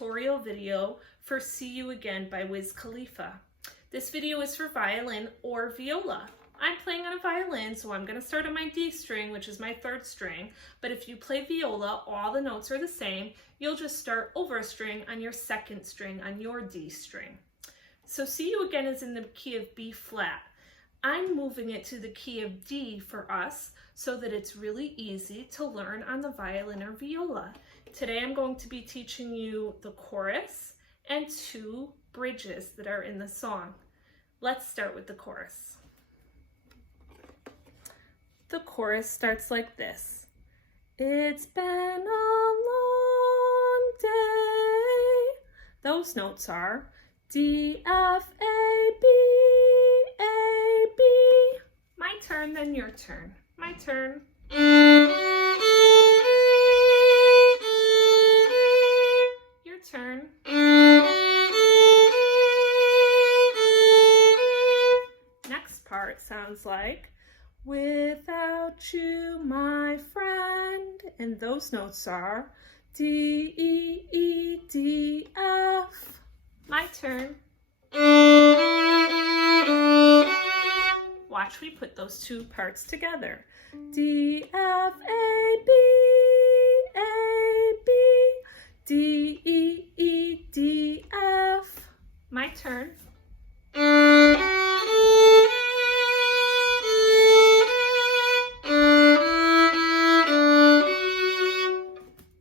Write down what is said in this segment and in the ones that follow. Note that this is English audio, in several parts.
tutorial video for See You Again by Wiz Khalifa. This video is for violin or viola. I'm playing on a violin, so I'm going to start on my D string, which is my third string. But if you play viola, all the notes are the same. You'll just start over a string on your second string on your D string. So See You Again is in the key of B flat. I'm moving it to the key of D for us so that it's really easy to learn on the violin or viola. Today I'm going to be teaching you the chorus and two bridges that are in the song. Let's start with the chorus. The chorus starts like this. It's been a long day. Those notes are D, F, A, B, A, B. My turn, then your turn. My turn. Your turn. Next part sounds like without you, my friend. And those notes are D, E, E, D, F. My turn. Watch me put those two parts together. D, F, A, B, A, B, D, E, E, D, F. My turn.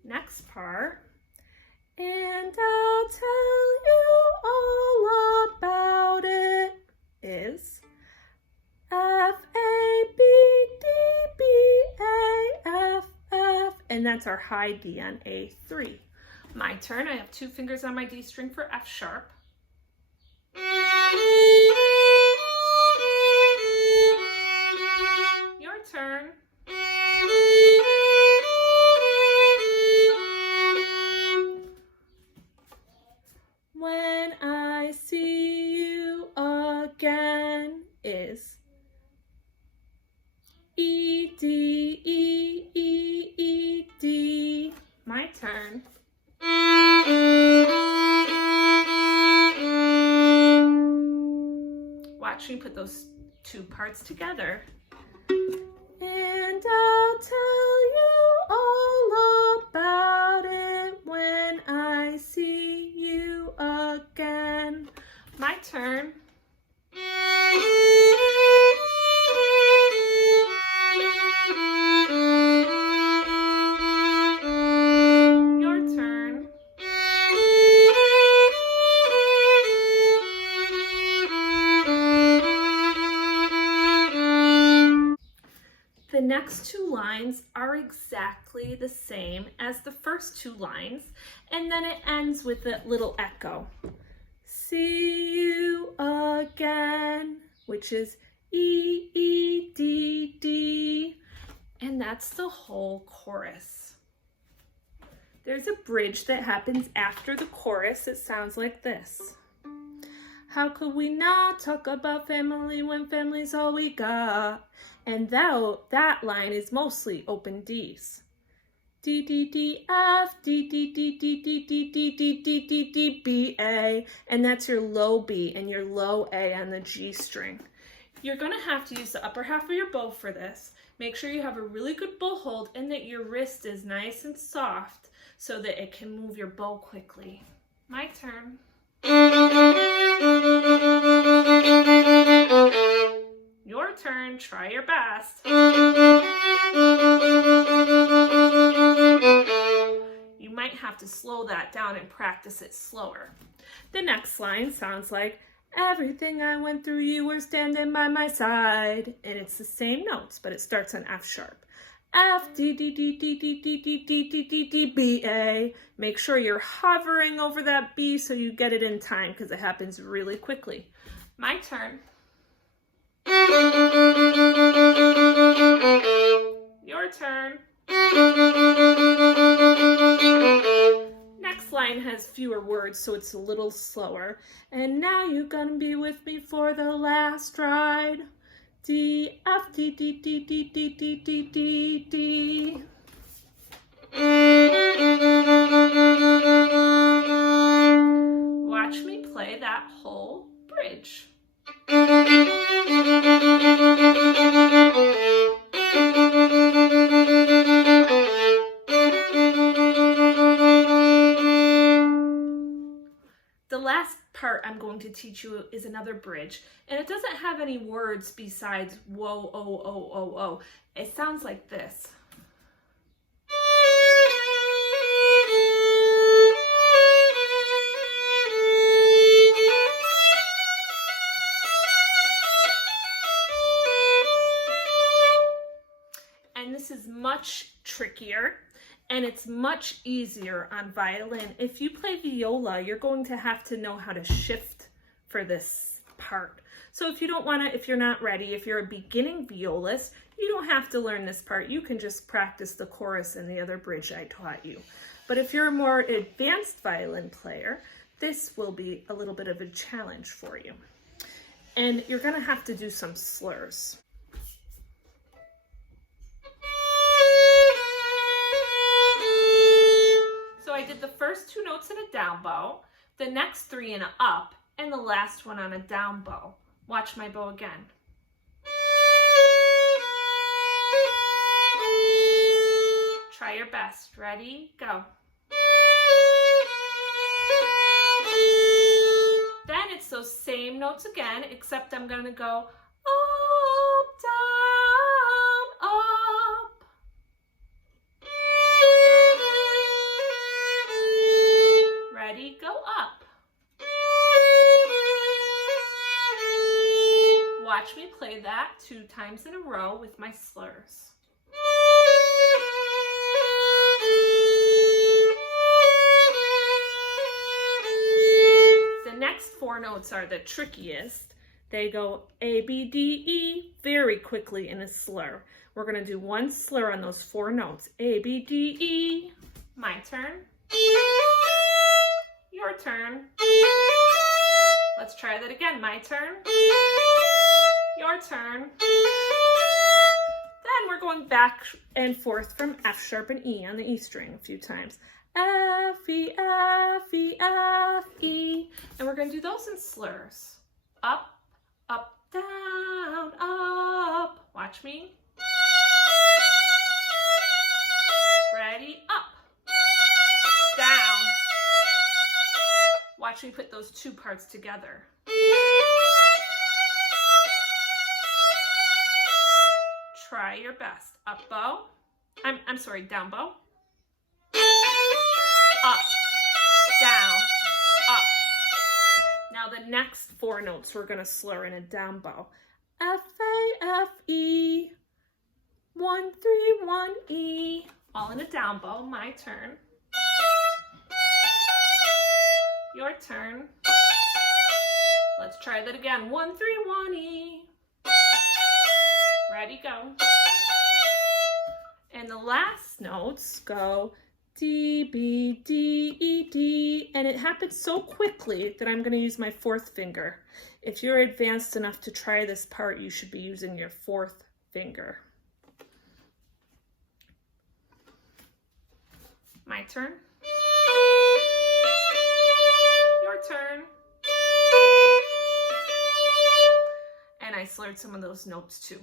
Next part. And I'll tell you all about it is F, A, B, D, B, A, F, F. And that's our high D on A3. My turn. I have two fingers on my D string for F sharp. Your turn. When I see you again is E, D, E, E, E, D. My turn. Watch me put those two parts together. And I'll tell you all about it when I see you again. My turn. Your turn. The next two lines are exactly the same as the first two lines, and then it ends with a little echo. See you again, which is E, E, D, D, and that's the whole chorus. There's a bridge that happens after the chorus. It sounds like this. How could we not talk about family when family's all we got? And that line is mostly open Ds. D, D, D, F, D, D, D, D, D, D, D, D, D, D, D, B, A. And that's your low B and your low A on the G string. You're going to have to use the upper half of your bow for this. Make sure you have a really good bow hold and that your wrist is nice and soft so that it can move your bow quickly. My turn. Your turn. Try your best. You might have to slow that down and practice it slower. The next line sounds like everything I went through, you were standing by my side. And it's the same notes, but it starts on F sharp. F, D, D, D, D, D, D, D, D, D, D, D, B, A. Make sure you're hovering over that B so you get it in time because it happens really quickly. My turn. Your turn. Next line has fewer words, so it's a little slower. And now you're gonna be with me for the last ride. D, F, D, D, D, D, D, D, D, D, D. play that whole bridge. The last part I'm going to teach you is another bridge, and it doesn't have any words besides whoa, oh, oh, oh, oh. It sounds like this. And this is much trickier, and it's much easier on violin. If you play viola, you're going to have to know how to shift for this part. So if you don't want to, if you're not ready, if you're a beginning violist, you don't have to learn this part. You can just practice the chorus and the other bridge I taught you. But if you're a more advanced violin player, this will be a little bit of a challenge for you. And you're going to have to do some slurs. So I did the first 2 notes in a down bow, the next 3 in an up, and the last one on a down bow. Watch my bow again. Try your best. Ready? Go. Then it's those same notes again, except I'm going to go up, down, up. Ready? Go up. Watch me play that 2 times in a row with my slurs. The next 4 notes are the trickiest. They go A, B, D, E very quickly in a slur. We're going to do 1 slur on those 4 notes. A, B, D, E. My turn. Your turn. Let's try that again. My turn. Your turn. Then we're going back and forth from F sharp and E on the E string a few times. F, E, F, E, F, E. And we're going to do those in slurs. Up, up, down, up. Watch me. Ready? Up, down. Watch me put those 2 parts together. Try your best. Up bow. I'm sorry, down bow. Up, down, up. Now the next 4 notes we're going to slur in a down bow. F, A, F, E. 1, 3, 1, E. All in a down bow. My turn. Your turn. Let's try that again. 1, 3, 1, E. Ready, go. And the last notes go D, B, D, E, D. And it happens so quickly that I'm going to use my 4th finger. If you're advanced enough to try this part, you should be using your 4th finger. My turn. Your turn. And I slurred some of those notes too.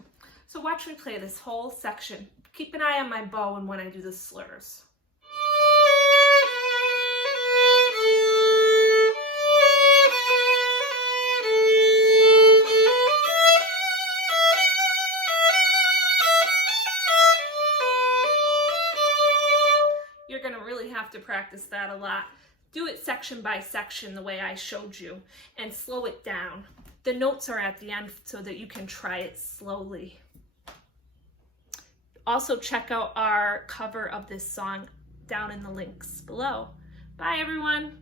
So watch me play this whole section. Keep an eye on my bow and when I do the slurs. You're going to really have to practice that a lot. Do it section by section the way I showed you and slow it down. The notes are at the end so that you can try it slowly. Also check out our cover of this song down in the links below. Bye everyone.